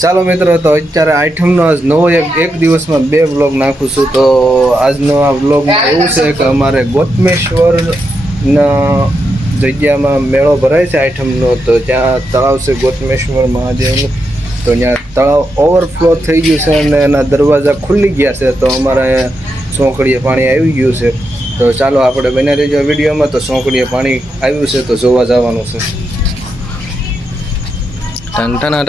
ચાલો મિત્રો, તો અત્યારે આઈટમનો નવો એક દિવસમાં 2 વ્લોગ નાખું છું. તો આજનો આ વ્લોગમાં એવું છે કે અમારે ગોતમેશ્વર જગ્યામાં મેળો ભરાય છે આઈટમનો. તો ત્યાં તળાવ છે ગોતમેશ્વર મહાદેવનું. તો ત્યાં તળાવ ઓવરફ્લો થઈ ગયું છે અને એના દરવાજા ખુલી ગયા છે. તો અમારે સોંકડીએ પાણી આવી ગયું છે. તો ચાલો આપણે બને રહીજો વિડીયોમાં. તો સોંકડીએ પાણી આવ્યું છે તો જોવા જવાનું છે. ટનટના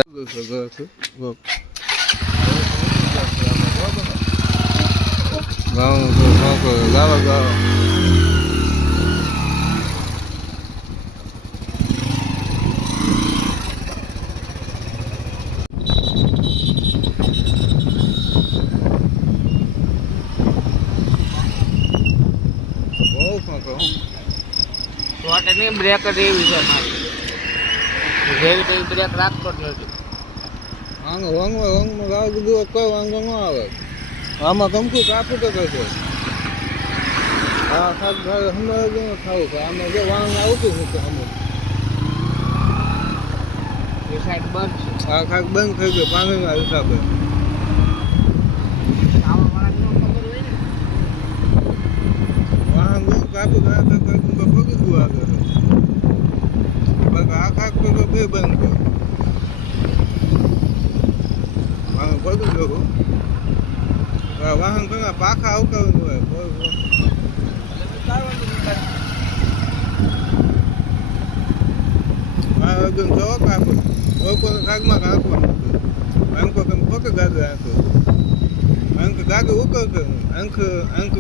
બ્રેક એવી છે જેવી તેવી બ્રેક રાખતો જ નથી. કોઈ વાંધો ન આવે. આમાં કમકું કાપું તો કરશે. હા હમણાં ખાવું છે. આમાં જો વાંગ આવતું નથી. અમુક એ સાઈડ બંધ છે. આ ખાક બંધ થઈ ગયો પાણીના હિસાબે. વાંગ કાપું પગી ગયું આગળ. આ ખાક તો બે બંધ કર્યો. વાહન પગી ગયો. વાહન ઘણા પાખા આવતા હોય. ચોક આપો લોકોને ખાગમાં રાખવાનું હતું. અંકો તમે ખોટે ગાગે આંખો અંક ગાગે ઉકળતો અંક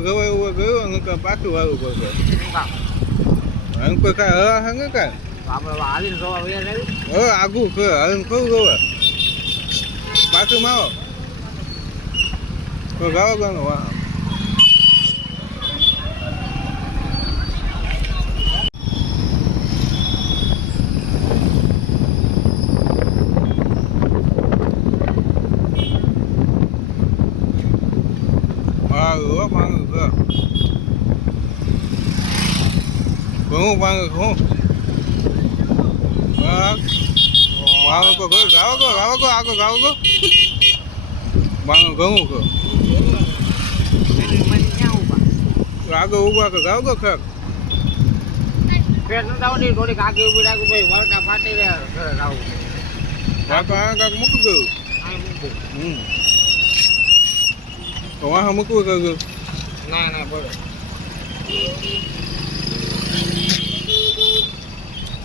ગવાય ઉભો ગયો અંક પાછું વાળું પડશે. અંક કાંઈ હવા હંગે કાંઈ આગું હાલીને ખવું ગવા પાછું માવો તો ગાવા ગાનું વાહ. ઘઉં પાંગે ઘઉં વાવ કો ગાવ કો આગો ગાવ કો ઘઉં કો આગો ઉભા કો ગાવ કો ખર પેટ ન દાવડી થોડીક આગે ઉભી રાખું ભાઈ વળકા ફાટી રહ્યા રાવ કાકા મૂકી ગયું. તો વાહ મૂકવું ગયું. ના બરો.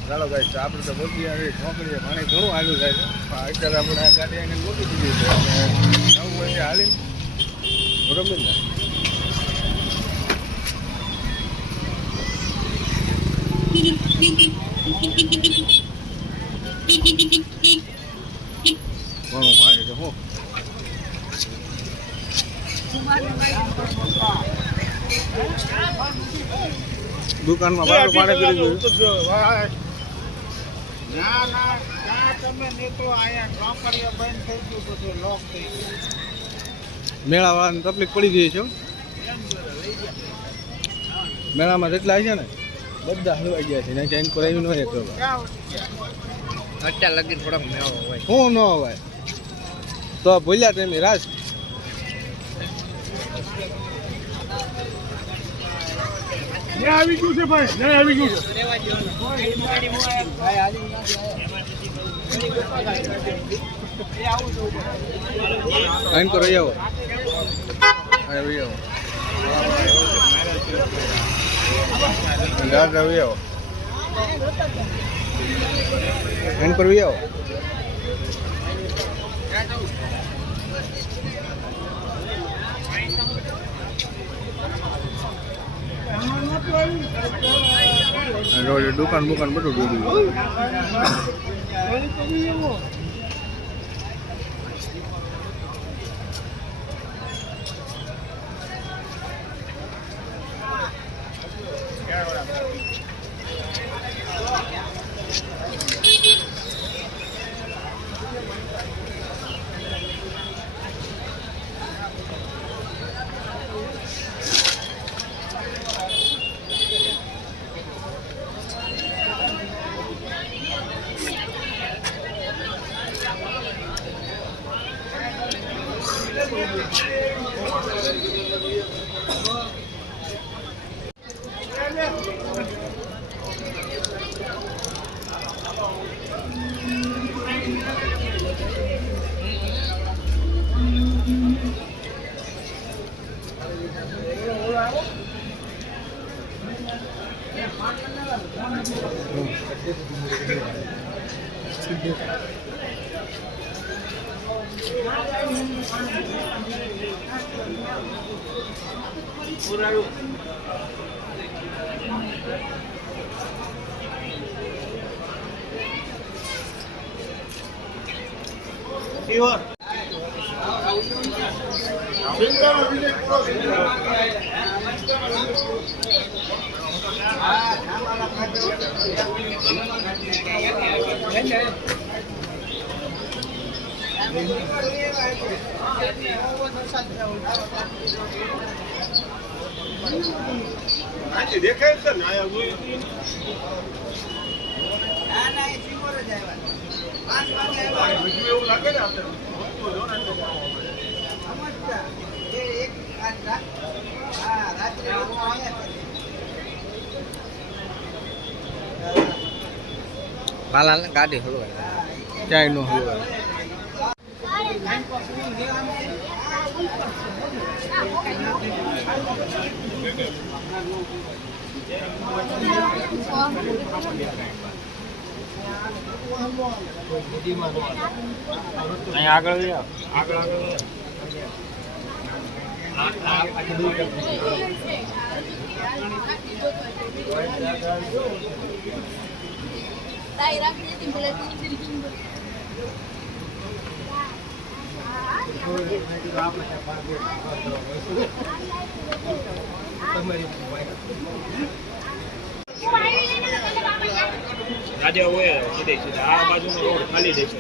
ચાલો ભાઈ આપણે તો બોલી છોકરીએ પાણી ઘણું હાલું થાય છે. અત્યારે આપણે આ ગાડી આવીને મૂકી દીધી છે અને નવું હોય હાલી બરોબર ને. ઘણું પાણી તો હું દુકાનમાં બારું પાણી કરી દીધું. મેળા વાળાની તકલીફ પડી ગઈ છે. મેળામાં જેટલા આવી છે ને બધા હલવાઈ ગયા છે. ચેન્જ કરાવી ન હોય અત્યારે લગી થોડાક મેળો હોય શું ન હોય તો ભૂલ્યા તેમ રાજ. આવી ગયું છે ભાઈ આવી ગયું છે. આઈન કરો આવો આવી આવો અંદાજ આવી આવો આઈન કરવી આવો. દુકાન બુકાન બધું ડૂબી ગયું. દેખાય છે ને આયા એવું લાગે ને આપણે માલા ગાડી હલવાય ક્યાંય નો હલવાય આગળ આજે હોય સીધે સીધા આ બાજુનો રોડ ખાલી દેશે